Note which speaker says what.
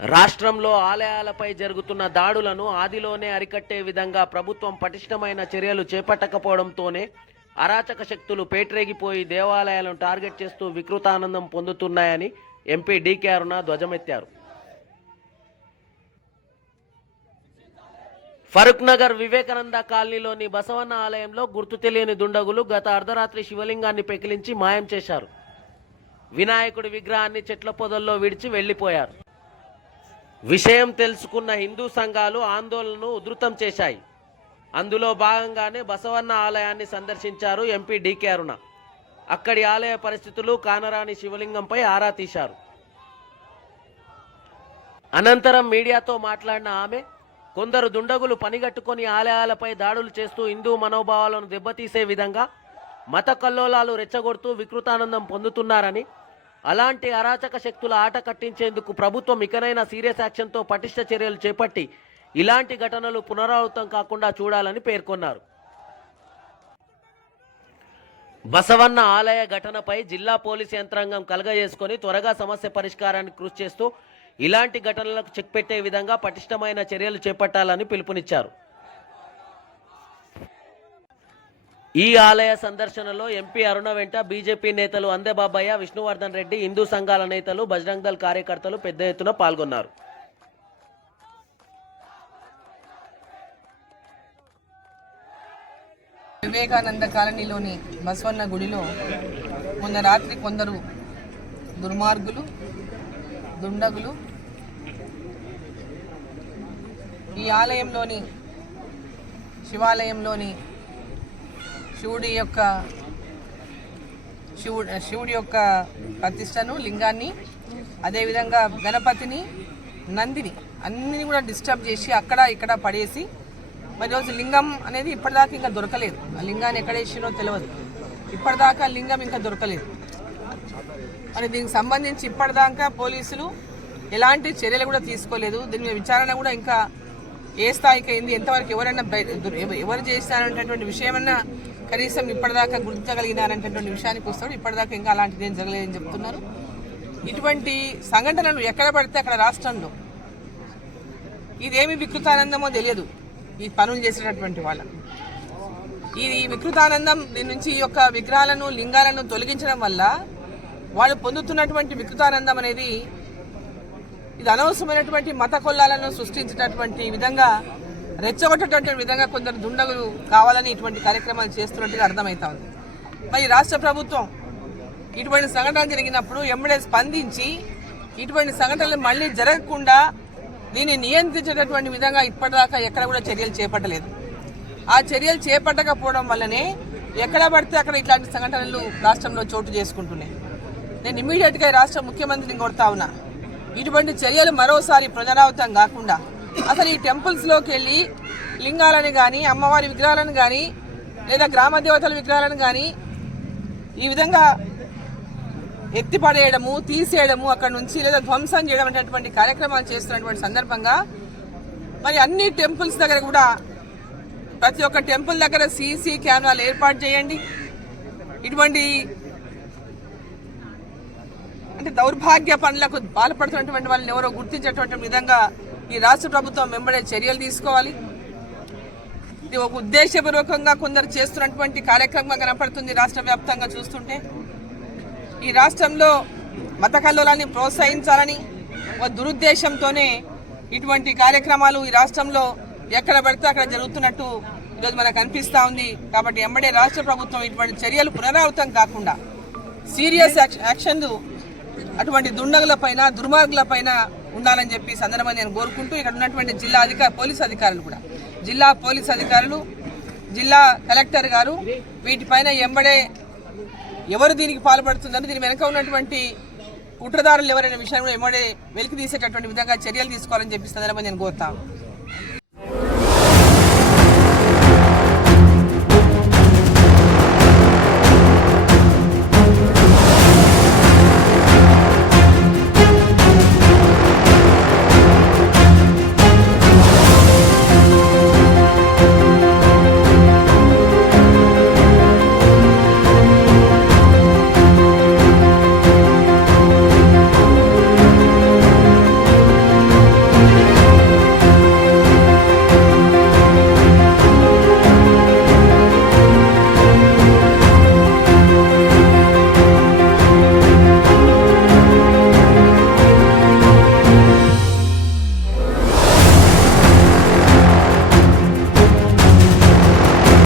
Speaker 1: రాష్ట్రంలో ఆలయాలపై జరుగుతున్న దాడులను ఆదిలోనే అరికట్టే విధంగా ప్రభుత్వం పటిష్టమైన చర్యలు చేపట్టకపోవడంతోనే అరాచక శక్తులు పేటరేగిపోయి దేవాలయాలను టార్గెట్ చేస్తూ వికృతానందం పొందుతున్నాయని ఎంపీ డీకే అరుణ ధ్వజమెత్తారు. ఫరూక్ నగర్ వివేకానంద కాలనీలోని బసవన్న ఆలయంలో గుర్తు తెలియని దుండగులు గత అర్ధరాత్రి శివలింగాన్ని పెకిలించి మాయం చేశారు. వినాయకుడి విగ్రహాన్ని చెట్ల పొదల్లో విడిచి వెళ్ళిపోయారు. విషయం తెలుసుకున్న హిందూ సంఘాలు ఆందోళనను ఉధృతం చేశాయి. అందులో భాగంగానే బసవన్న ఆలయాన్ని సందర్శించారు ఎంపీ డీకే అరుణ. అక్కడి ఆలయ పరిస్థితులు కానరాని శివలింగంపై ఆరా తీశారు. అనంతరం మీడియాతో మాట్లాడిన ఆమె కొందరు దుండగులు పనిగట్టుకొని ఆలయాలపై దాడులు చేస్తూ హిందూ మనోభావాలను దెబ్బతీసే విధంగా మత కల్లోలాలు రెచ్చగొడుతూ వికృతానందం పొందుతున్నారని అలాంటి అరాచక శక్తుల ఆట కట్టించేందుకు ప్రభుత్వం ఇకనైనా సీరియస్ యాక్షన్తో పటిష్ట చర్యలు చేపట్టి ఇలాంటి ఘటనలు పునరావృతం కాకుండా చూడాలని పేర్కొన్నారు. బసవన్న ఆలయ ఘటనపై జిల్లా పోలీసు యంత్రాంగం కలగజేసుకొని త్వరగా సమస్య పరిష్కారానికి కృషి చేస్తూ ఇలాంటి ఘటనలకు చెక్ పెట్టే విధంగా పటిష్టమైన చర్యలు చేపట్టాలని పిలుపునిచ్చారు. ఈ ఆలయ సందర్శనలో ఎంపీ అరుణ వెంట బీజేపీ నేతలు అందేబాబయ్య విష్ణువర్ధన్ రెడ్డి హిందూ సంఘాల నేతలు బజరంగ్ దళ్ కార్యకర్తలు పెద్ద ఎత్తున పాల్గొన్నారు.
Speaker 2: వివేకానంద కాలనీలోని బసవన్న గుడిలో మొన్న రాత్రి కొందరు దుర్మార్గులు దుండగులు ఈ ఆలయంలోని శివాలయంలోని శివుడి యొక్క శివుడు శివుడి యొక్క ప్రతిష్టను లింగాన్ని అదేవిధంగా గణపతిని నందిని అన్నిని కూడా డిస్టర్బ్ చేసి అక్కడ ఇక్కడ పడేసి మరి రోజు లింగం అనేది ఇప్పటిదాకా ఇంకా దొరకలేదు. ఆ లింగాన్ని ఎక్కడ వేసినో తెలియదు ఇప్పటిదాకా లింగం ఇంకా దొరకలేదు. మరి దీనికి సంబంధించి ఇప్పటిదాకా పోలీసులు ఎలాంటి చర్యలు కూడా తీసుకోలేదు. దీని మీద విచారణ కూడా ఇంకా ఏ స్థాయికి అయింది ఎంతవరకు ఎవరైనా ఎవరు దుర్- ఎవ- ఎవరు చేస్తారనేటటువంటి విషయమన్నా కనీసం ఇప్పటిదాకా గుర్తించగలిగినారనేటటువంటి విషయానికి వస్తాడు. ఇప్పటిదాకా ఇంకా అలాంటిది ఏం జరగలేదని చెప్తున్నారు. ఇటువంటి సంఘటనలు ఎక్కడ పడితే అక్కడ రాష్ట్రంలో ఇదేమి వికృతానందమో తెలియదు ఈ పనులు చేసేటటువంటి వాళ్ళకు. ఈ వికృతానందం దీని నుంచి ఈ యొక్క విగ్రహాలను లింగాలను తొలగించడం వల్ల వాళ్ళు పొందుతున్నటువంటి వికృతానందం అనేది ఇది అనవసరమైనటువంటి మత కొల్లాలను సృష్టించేటటువంటి విధంగా రెచ్చగొట్టేటువంటి విధంగా కొందరు దుండగులు కావాలని ఇటువంటి కార్యక్రమాలు చేస్తున్నట్టుగా అర్థమవుతా ఉంది. మరి రాష్ట్ర ప్రభుత్వం ఇటువంటి సంఘటన జరిగినప్పుడు ఎమ్మెల్యే స్పందించి ఇటువంటి సంఘటనలు మళ్ళీ జరగకుండా దీన్ని నియంత్రించేటటువంటి విధంగా ఇప్పటిదాకా ఎక్కడ కూడా చర్యలు చేపట్టలేదు. ఆ చర్యలు చేపట్టకపోవడం వల్లనే ఎక్కడ పడితే అక్కడ ఇట్లాంటి సంఘటనలు రాష్ట్రంలో చోటు చేసుకుంటున్నాయి. నేను ఇమీడియట్గా రాష్ట్ర ముఖ్యమంత్రిని కొడతా ఉన్నా. ఇటువంటి చర్యలు మరోసారి పునరావృతం కాకుండా అసలు ఈ టెంపుల్స్లోకి వెళ్ళి లింగాలను కానీ అమ్మవారి విగ్రహాలను కానీ లేదా గ్రామ దేవతల విగ్రహాలను కానీ ఈ విధంగా ఎత్తిపడేయడము తీసేయడము అక్కడ నుంచి లేదా ధ్వంసం చేయడం అనేటువంటి కార్యక్రమాలు చేస్తున్నటువంటి సందర్భంగా మరి అన్ని టెంపుల్స్ దగ్గర కూడా ప్రతి ఒక్క టెంపుల్ దగ్గర సీసీ కెమెరాలు ఏర్పాటు చేయండి. ఇటువంటి అంటే దౌర్భాగ్య పనులకు పాల్పడుతున్నటువంటి వాళ్ళని ఎవరో గుర్తించేటువంటి విధంగా ఈ రాష్ట్ర ప్రభుత్వం వెంబడే చర్యలు తీసుకోవాలి. ఇది ఒక ఉద్దేశపూర్వకంగా కొందరు చేస్తున్నటువంటి కార్యక్రమంగా కనపడుతుంది రాష్ట్ర వ్యాప్తంగా చూస్తుంటే. ఈ రాష్ట్రంలో మత కల్లోలాన్ని ప్రోత్సహించాలని ఒక దురుద్దేశంతోనే ఇటువంటి కార్యక్రమాలు ఈ రాష్ట్రంలో ఎక్కడ పడితే అక్కడ జరుగుతున్నట్టు ఈరోజు మనకు అనిపిస్తూ ఉంది. కాబట్టి ఎంబడే రాష్ట్ర ప్రభుత్వం ఇటువంటి చర్యలు పునరావృతం కాకుండా సీరియస్ యాక్షన్లు అటువంటి దుండగుల పైన దుర్మార్గుల పైన ఉండాలని చెప్పి సందర్భంగా నేను కోరుకుంటూ ఇక్కడ ఉన్నటువంటి జిల్లా అధికార పోలీస్ అధికారులు కూడా. జిల్లా పోలీస్ అధికారులు జిల్లా కలెక్టర్ గారు వీటిపైన ఎంబడే ఎవరు దీనికి పాల్పడుతుందని దీని వెనక ఉన్నటువంటి కుట్రదారులు ఎవరైనా విషయాన్ని కూడా ఎంబడే వెలికి తీసేటటువంటి విధంగా చర్యలు తీసుకోవాలని చెప్పి సందర్భంగా నేను కోరుతాను